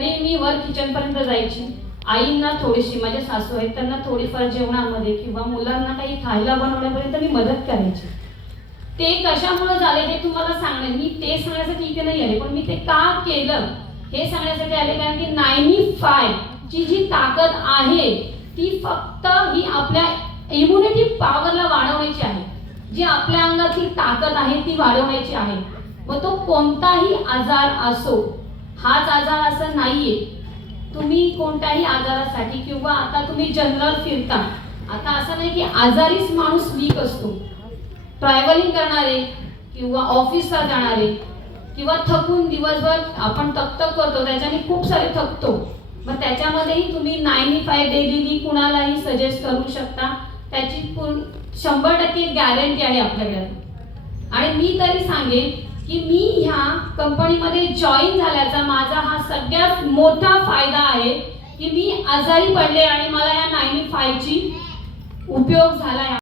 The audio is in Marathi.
तरी मी वर किचन पर्यंत जायची. आईंना थोडीशी, माझ्या सासू आहेत त्यांना थोडीफार जेवणामध्ये किंवा मुलांना काही खायला बनवण्यापर्यंत मी मदत करायची. ते कशामुळे झाले हे तुम्हाला सांगणे, मी ते सांगण्यासाठी इथे नाही आले, पण मी ते का केलं हे सांगण्यासाठी आले. कारण की 95 ची जी ताकद आहे ती फक्त ही आपल्या इम्युनिटी पॉवरला वाढवण्याची आहे. जी आपल्या अंगातली ताकद आहे ती वाढवण्याची आहे. मग तो कोणताही आजार असो, हाच आजार असं नाहीये. तुम्ही कोणत्याही आजारासाठी किंवा आता तुम्ही जनरल फिरता, आता असं नाही की आजारीच माणूस वीक असतो. ट्रॅव्हलिंग करणारे किंवा ऑफिसला जाणारे किंवा थकून दिवसभर आपण तकतक करतो त्याच्याने खूप सारे थकतो. मग त्याच्यामध्येही तुम्ही 95 डेली कुणालाही सजेस्ट करू शकता. त्याची 100% गॅरंटी आहे आपल्याकडे. आणि मी तरी सांगेन की मी ह्या कंपनीमध्ये जॉईन झाल्याचा माझा हा सगळ्यात मोठा फायदा आहे की मी आजारी पडले आणि मला या 95 ची उपयोग झाला.